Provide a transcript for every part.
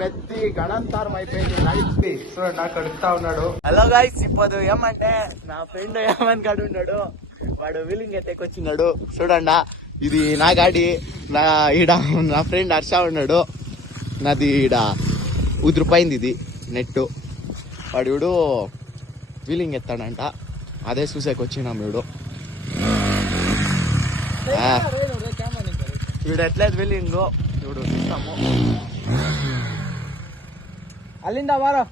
పెద్ద గణంతరం అయిపోయింది లైఫ్. చూడండి నాకు అడుగుతా ఉన్నాడు. హలో గైస్, ఇప్పుడు ఏమంటే నా ఫ్రెండ్ ఏమని కాడు ఉన్నాడు, వాడు వీలింగ్ ఎత్తేకొచ్చినాడు. చూడండి ఇది నా గాడి. ఈడ నా ఫ్రెండ్ హర్ష ఉన్నాడు, నాది ఈడ ఉదిరిపోయింది ఇది నెట్. వాడు వీలింగ్ ఎత్తాడంట, అదే చూసేకి వచ్చినాం. వీడు ఎట్లేదు వీలింగ్ చూడు చూస్తాము. అల్లిందా వారా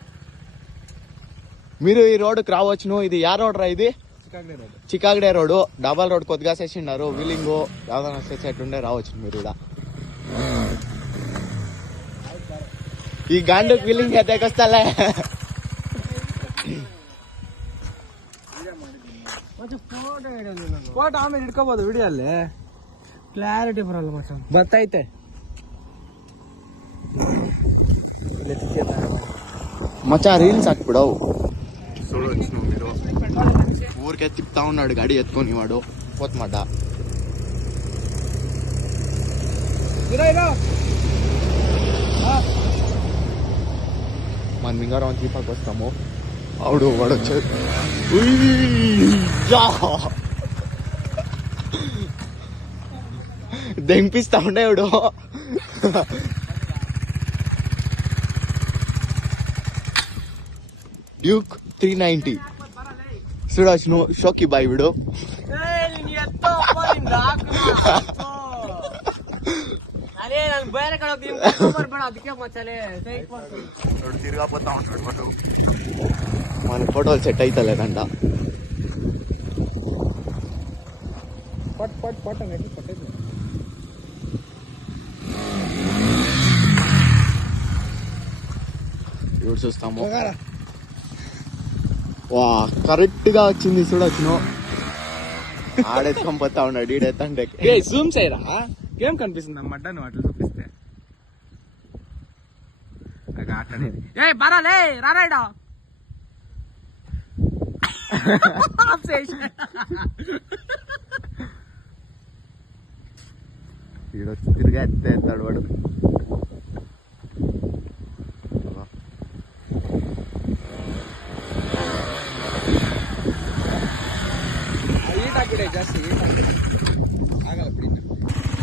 మీరు ఈ రోడ్డుకి రావచ్చును. ఇది యా రోడ్ రా? ఇది చికాగడే రోడ్. డబల్ రోడ్ కొద్దిగా చేసిండారు. వీలింగ్ ఏదైనా చేసేటుండే రావచ్చు మీరు కూడా. ఈ గాండుకు వీలింగ్ ఎత్తేకొస్తాలే. ಫೋಟೋ ಆಮೇಲೆ ಇಟ್ಕೋಬಹುದು ವಿಡಿಯೋ ಅಲ್ಲಿ ಕ್ಲಾರಿಟಿ ಬರಲ್ಲ ಮಚ್ಚ. ಬರ್ತೈತೆ మచ్చా రీల్స్ అక్కడవు చూడవచ్చు మీరు. ఊరికే తిప్పుతా ఉన్నాడు గాడి ఎత్తుకొని వాడు పోతమాట. మన మింగారం తీపాకి వస్తాము. అవుడు వాడు వచ్చేది దెంపిస్తా ఉండే వాడు. డ్యూక్ 390 చూడవచ్చు. షోకి బాయ్ వీడు. తిరగపోతా ఉంటాడు వాడు. మన ఫోటోలు సెట్ అవుతలేదంట. ఇప్పుడు చూస్తాము. వా కరెక్ట్ గా వచ్చింది చూడొచ్చును. ఆడెత్తుకొని పోతా ఉన్నాడు ఈడెత్తంటే. జూమ్ చేయరా, ఏం కనిపిస్తుంది అన్నమాట నువ్వు అట్లా చూపిస్తే. బరాలే రారాడా ఈడొచ్చి తిరిగి ఎత్తాడు వాడు.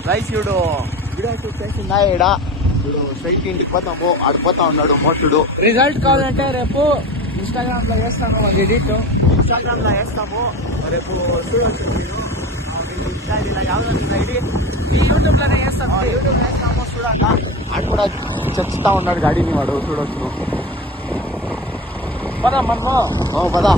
రైస్ వీడు వీడియో షూట్ చేసిందా ఈడ. వీడు స్ట్రైట్ ఇంటికి పోతాము, ఆడిపోతా ఉన్నాడు మోటుడు. రిజల్ట్ కావాలంటే రేపు ఇన్స్టాగ్రామ్ లో వేస్తాము, అది ఎడిట్ ఇన్స్టాగ్రామ్ లో వేస్తాము. రేపు చూడవచ్చు యూట్యూబ్ లోనే వేస్తాము. యూట్యూబ్ వేస్తాము చూడాక. ఆడు కూడా చచ్చుతా ఉన్నాడు గాడిని వాడు చూడవచ్చు. పదా మనము పదా.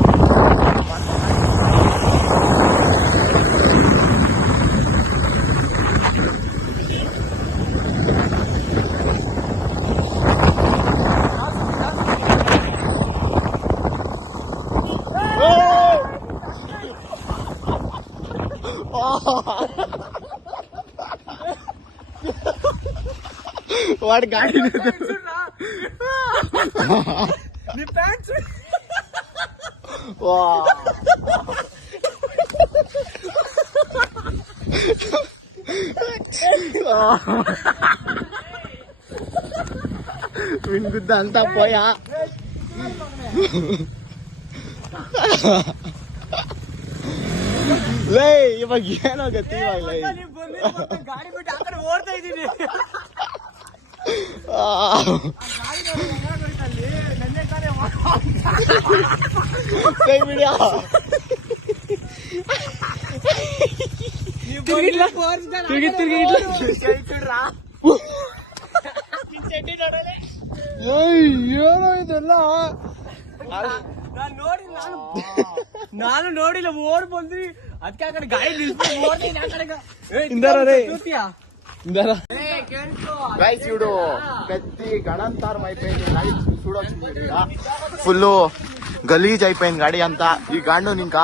వాడు గాడి వినుగుద్ద అంతా పోయా. ಲೇ ಇವಾಗ ಏನಾಗತ್ತೆ ಇವಾಗ ಲೈ ಗಾಡಿ ಬಿಟ್ಟು ಆ ಕಡೆ ಓಡ್ತಾ ಇದ್ದೀನಿ. ಕೈ ಬಿಡಿಯಾ ಏನೋ ಇದೆಲ್ಲ ನಾನು ನೋಡಿಲ್ಲ ಓಡ್ ಬಂದ್ರಿ. ಅದಕ್ಕೆ ಆ ಕಡೆ ಗಾಡಿ ನಿಲ್ಸ್ಕೊಂಡು ಓಡ್ತೀನಿ ಆ ಕಡೆಗ. గైస్ చూడు పెద్ద గణంతరం అయిపోయింది లైఫ్ చూడొచ్చు. ఫుల్ గలీజ్ అయిపోయింది గాడి అంతా. ఈ గాండు ఇంకా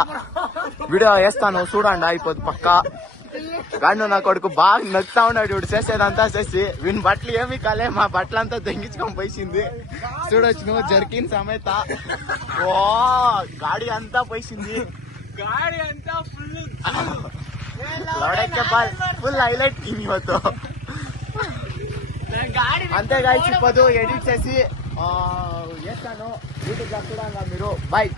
వీడియో వేస్తాను చూడండి అయిపోద్ది పక్క. గాండు నా కొడుకు బాగా నచ్చుతా ఉన్నాడు. వీడు చేసేదంతా చేసి వీని బట్టలు ఏమి కాలే, మా బట్టలంతా దెంగించుకొని పోయింది చూడొచ్చు నువ్వు జర్కిన్ సమేత. ఓ గాడి అంతా పోయింది. ಗಾಡಿ ಅಂತ ಫುಲ್ ಹೈಲೈಟ್ ಇವತ್ತು. ಗಾಡಿ అంతే గాయస్ ఇప్పుడు ఎడిట్ చేసి చేస్తాను యూట్యూబ్ లో కూడా మీరు బాయ్